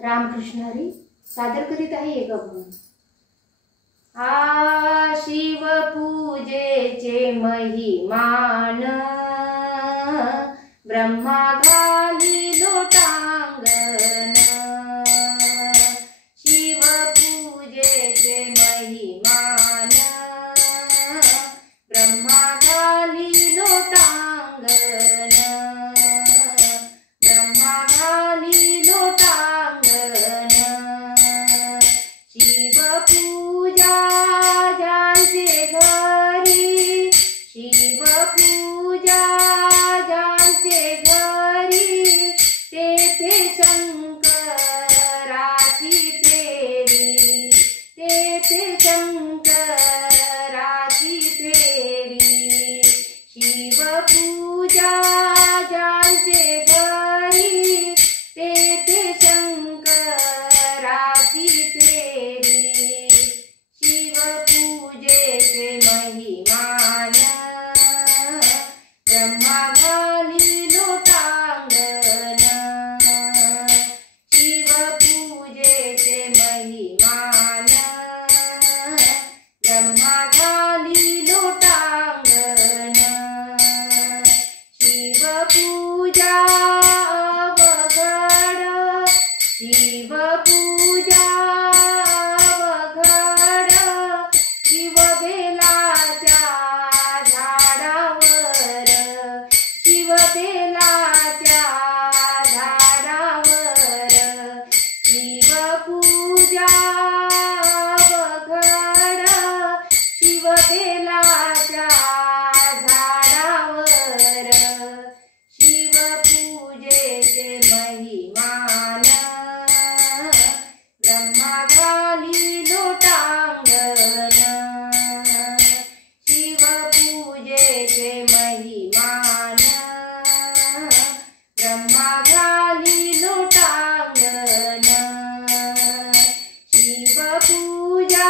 रामकृष्ण हरी सादर करीत आहे एक अभंग। शिव पूजेचे महिमान ब्रह्मा घाली लोटांगण। शिव पूजेचे महिमान ब्रह्मा घाली लोटांगण। ब्रह्मा घाली लोटांगण। शिव पूजा ज्यांचे घरी, शिव पूजा ज्यांचे घरी, तेथे शंकराची फेरी, तेथे शंकराची फेरी। शिव पूजा ज्यांचे घरी, तेथे शंकराची फेरी। शिव पूजेचे महिमान ब्रह्मा घाली लोटांगण। शिव पूजेचे महिमान ब्रह्मा घाली लोटांगण। शिव पूजा अवघड, शिव पूजा अवघड, शिव बेलाच्या झाडावर, शिव बेलाच्या झाडावर। शिव पूजा अवघड, शिव बेलाच्या झाडावर। शिव पूजेचे महिमान ब्रह्मा घाली लोटांगण। शिव पूजेचे महिमान ब्रह्मा घाली लोटांगण। शिव पूजा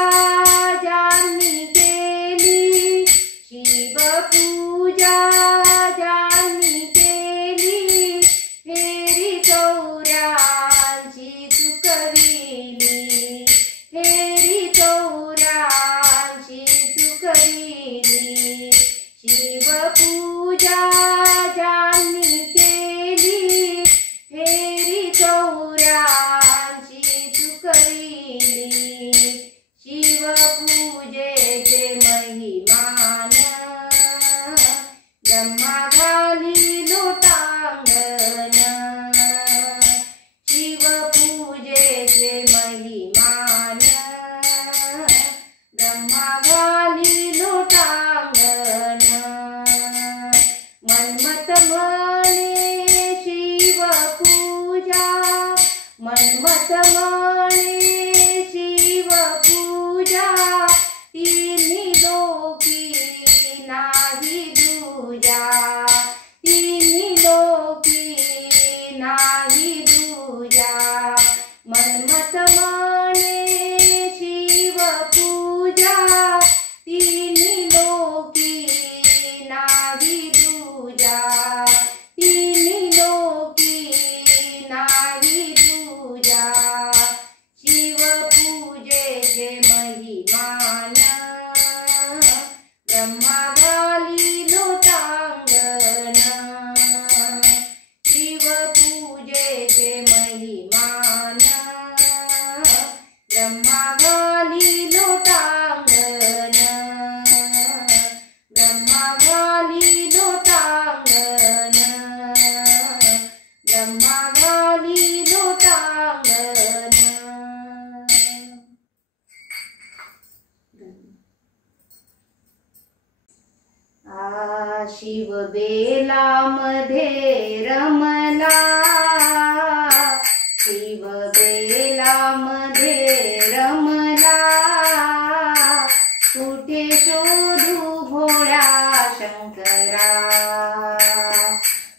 ज्यांनी केली, शिव पूजा ज्यांनी केली, फेरी चौऱ्यांची चुकविली, फेरी चौऱ्यांची चुकविली। शिव पूजा ज्यांनी केली, फेरी चौऱ्यांची चुकविली। शिव पूजेचे महिमान ब्रह्मा घाली लोटांगण। शिव पूजेचे महिमान ब्रह्मा घाली लोटांगण। मनमत म्हणे शिव पूजा, मनमत म्हणे शिव पूजा, तिन्ही लोकी नाही दूजा, तिन्ही लोकी नाही दूजा। मनमत म्हणे शिव पूजा, तिन्ही लोकी नाही दूजा, तिन्ही लोकी नाही दूजा। शिव पूजेचे महिमान ब्रह्मा घाली लोटांगण। शिव पूजेचे महिमान ब्रह्मा घाली लोटांगण। ब्रह्मा घाली लोटांगण। ब्रह्मा घाली लोटांगण। शिव बेलामध्ये रमला, शिव बेलामध्ये रमला, कुठे शोधू भोळ्या शंकरा,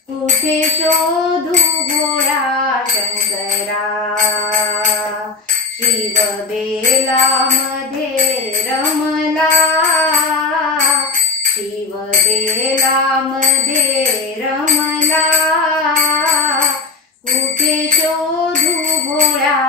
कुठे शोधू भोळ्या शंकरा। शिव बेलामध्ये रमला, शिव बेलामध्ये रमला, कुठे शोधू भोळ्या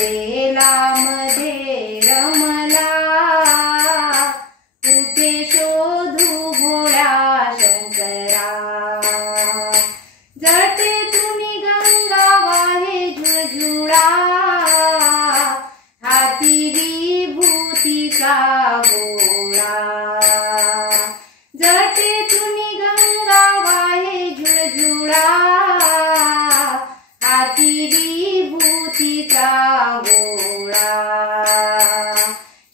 बेलामध्ये रमला कुठे शोधू भोळा शंकरा जळते तुम्ही गंगा वाहे झुळझुळा हाती विभूतीचा गोळा जळते तुम्ही गंगा वाहे झुळझुळा हाती विभूतीचा गोळा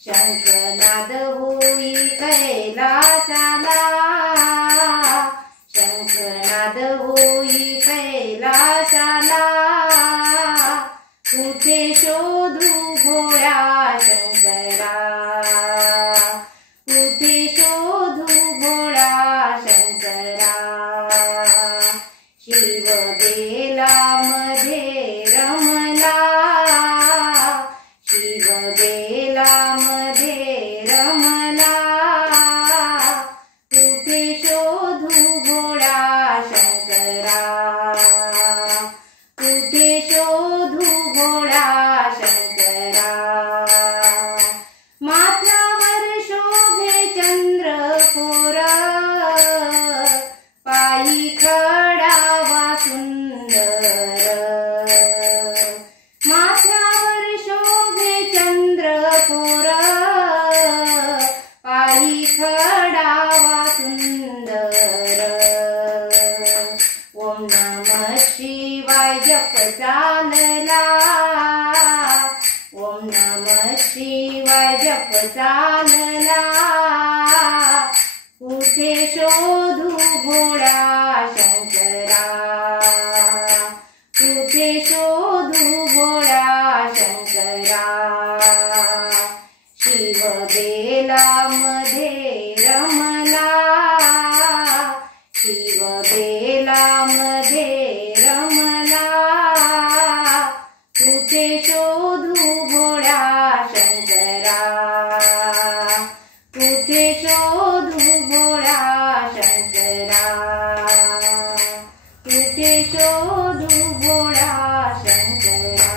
शंखनाद होई कैलासाला शंखनाद होई कैलासाला कुठे शोधू भोळा शंकरा कुठे शोधू भोळा शंकरा शिव बेलामध्ये रमला शिव बेलामध्ये रमला कुठे शोधू भोळा शंकरा कुठे शोधू भोळा शंकरा माथ्यावर शोभे चंद्रकोर पायी खडावा सुंदर माथ्यावर शोभे चंद्रकोर पायी खडावा सुंदर ओम नमः शिवाय जप चालला ओम नमः शिवाय जप चालला कुठे शोधू भोळा शंकरा कुठे शोधू भोळा शंकरा शिव बेलामध्ये रमला शिव बेलामध्ये रमला कुठे शोधू भोळा शंकरा कुठे शोधू भोळा शंकरा कुठे शोधू भोळा शंकरा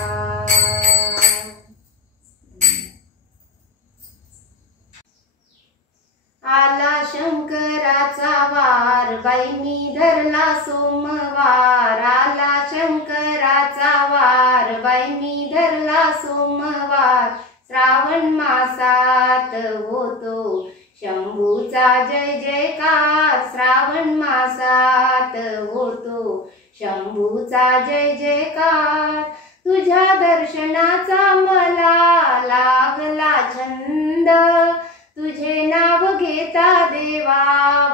आला शंकराचा वार बाईंनी धरला सोमवार आला शंकराचा वार बाईंनी धरला सोमवार श्रावण मासात होतो शंभूचा जय जयकार श्रावण मासात होतो शंभूचा जय जयकार तुझ्या दर्शनाचा मला लागला छंद तुझे नाव घेता देवा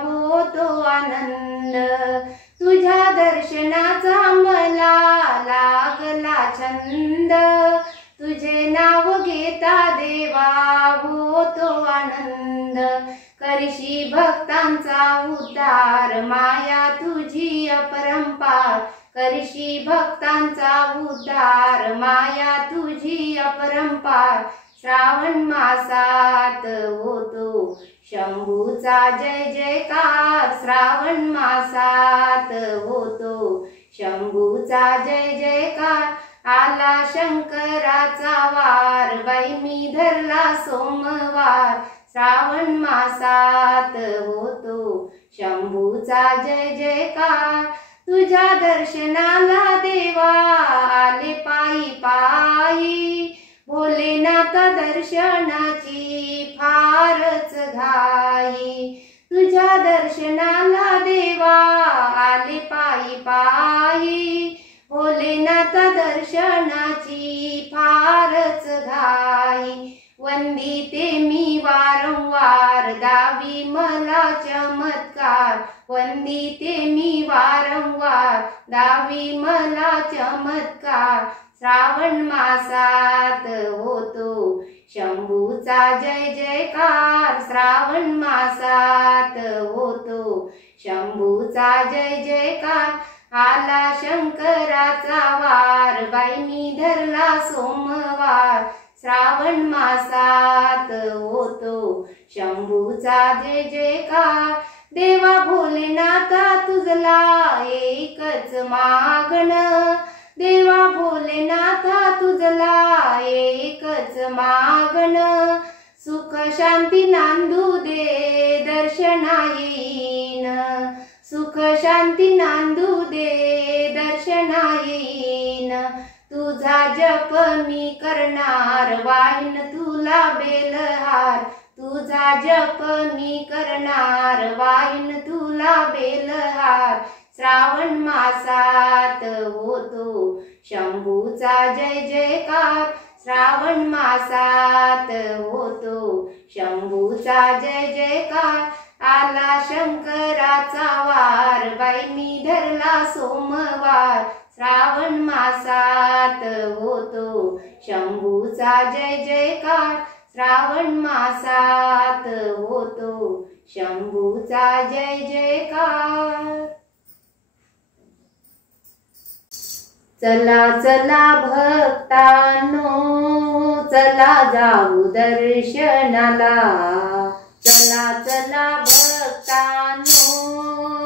होतो आनंद तुझ्या दर्शनाचा मला लागला छंद तुझे नाव घेता देवा होतो आनंद करशी भक्तांचा उद्धार माया तुझी अपरंपार करशी भक्तांचा उद्धार माया तुझी अपरंपार श्रावण मासात होतो शंभूचा जय जयकार श्रावण मासात होतो शंभूचा जय जयकार आला शंकराचा वार बाईंनी धरला सोमवार श्रावण मासात होतो शंभूचा जय जयकार तुझ्या दर्शनाला देवा आले पायी पायी भोलेनाथ दर्शनाची फारच घाई तुझ्या दर्शनाला देवा आले पायी पायी भोलेनाथ दर्शनाची फारच घाई वंदिते मी वारंवार दावी मला चमत्कार वंदिते मी वारंवार दावी मला चमत्कार श्रावण मासात होतो शंभूचा जय जयकार श्रावण मासात होतो शंभूचा जय जयकार आला शंकराचा वार बाईंनी धरला सोमवार श्रावण मासात होतो शंभूचा जय जयकार देवा भोलेनाथा तुझला एकच मागण देवा भोलेनाथा तुझला एकच मागण, सुख शांती नांदू दे दर्शना येईन, सुख शांती नांदू दे दर्शना येईन। तुझा जप मी करणार वाहीन तुला बेलहार, तुझा जप मी करणार वाहीन तुला बेलहार। श्रावण मासात होतो शंभूचा जय जयकार, श्रावण मासात होतो शंभूचा जय जयकार। आला शंकराचा वार बाईंनी धरला सोमवार, श्रावण मासात होतो शंभूचा जय जयकार, श्रावण मासात होतो शंभूचा जय जयकार। चला चला भक्तांनो चला जाऊ दर्शनाला, चला चला भक्तांनो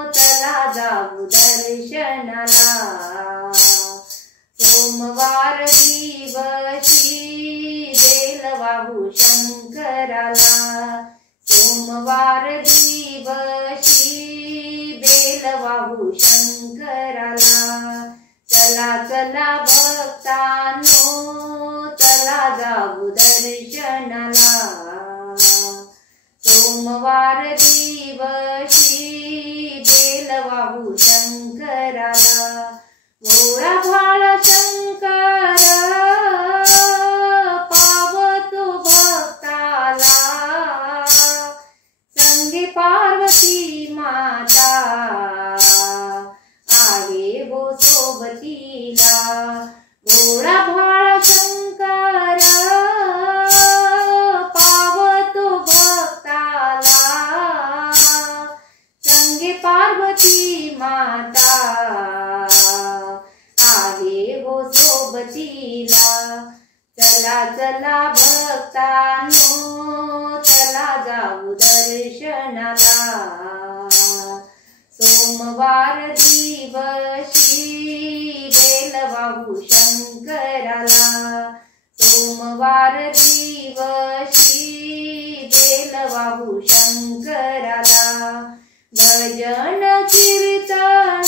चला जाऊ दर्शनाला। सोमवार दिवशी बेल वाहू शंकराला, सोमवार दिवशी बेल वाहू शंकराला। चला चला भक्तांनो चला जाऊ दर्शनाला, सोमवार दिवशी बेल वाहू शंकराला। भोळा भाळा शंकर पावतो भक्ताला, संगे पार्वती माता आहे हो सोबतीला। भोळा भाळा शंकर पावतो भक्ताला, संगे पार्वती माता आहे हो सोबतीला। चला चला भक्तांनो चला जाऊ दर्शनाला, सोमवार दिवशी बेल वाहू शंकराला, सोमवार दिवशी बेल वाहू शंकराला। भजन कीर्तन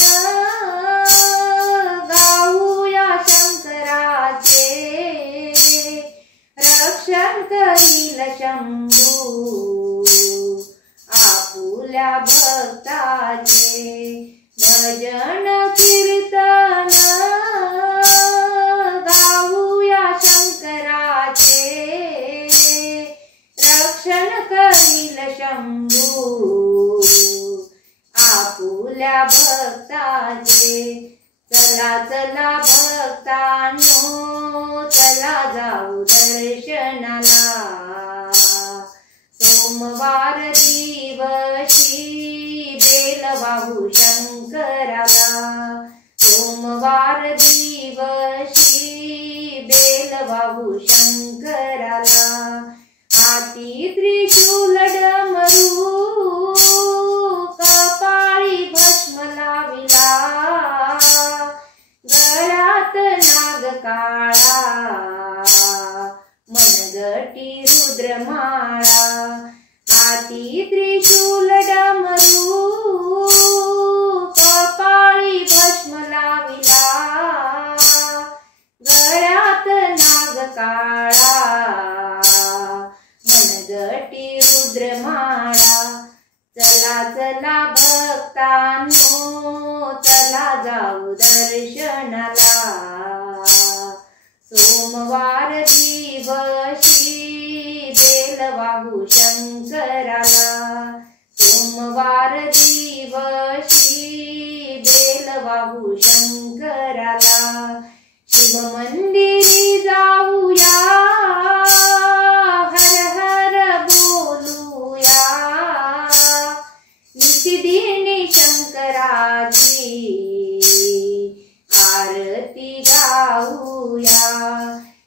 गाऊया शंकराचे, रक्षण करील शंभू आपुल्या भक्ताचे। भजन कीर्तन गाऊया शंकराचे, रक्षण करील शंभू आपुल्या भक्ताचे। चला चला भक्तांनो चला जाऊ दर्शनाला, सोमवार दिवशी बेल वाहू शंकराला, सोमवार दिवशी बेल वाहू शंकराला। हाती त्रिशूल डमरू कपाळी भस्म लाविला, गळ्यात नाग काळा मनगटी रुद्रमाळा। हाती त्रिशूल डमरू कपाळी भस्म लाविला, गळ्यात नाग काळा मनगटी रुद्रमाळा। चला चला भक्तांनो चला जाऊ दर्शनाला, सोमवार दिवशी बेल वाहू शंकराला, सोमवार दिवशी बेल वाहू शंकराला। शिव मंदिरी जाऊया हर हर बोलूया, निशिदिनी शंकराची आरती गाऊया।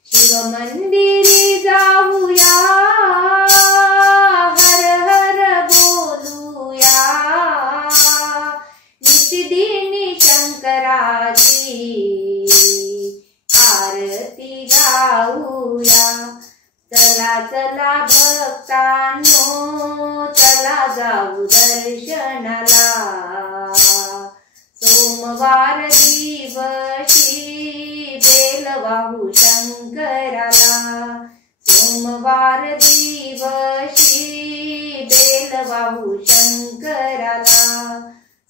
शिव मंदिरी जाऊया हर हर बोलूया, निशिदिनी शंकराची चला भक्तांनो, चला जाऊ दर्शनाला. सोमवार दिवशी बेल वाहू शंकराला. सोमवार दिवशी बेल वाहू शंकराला.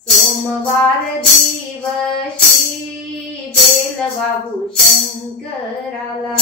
सोमवार दिवशी बेल वाहू शंकराला.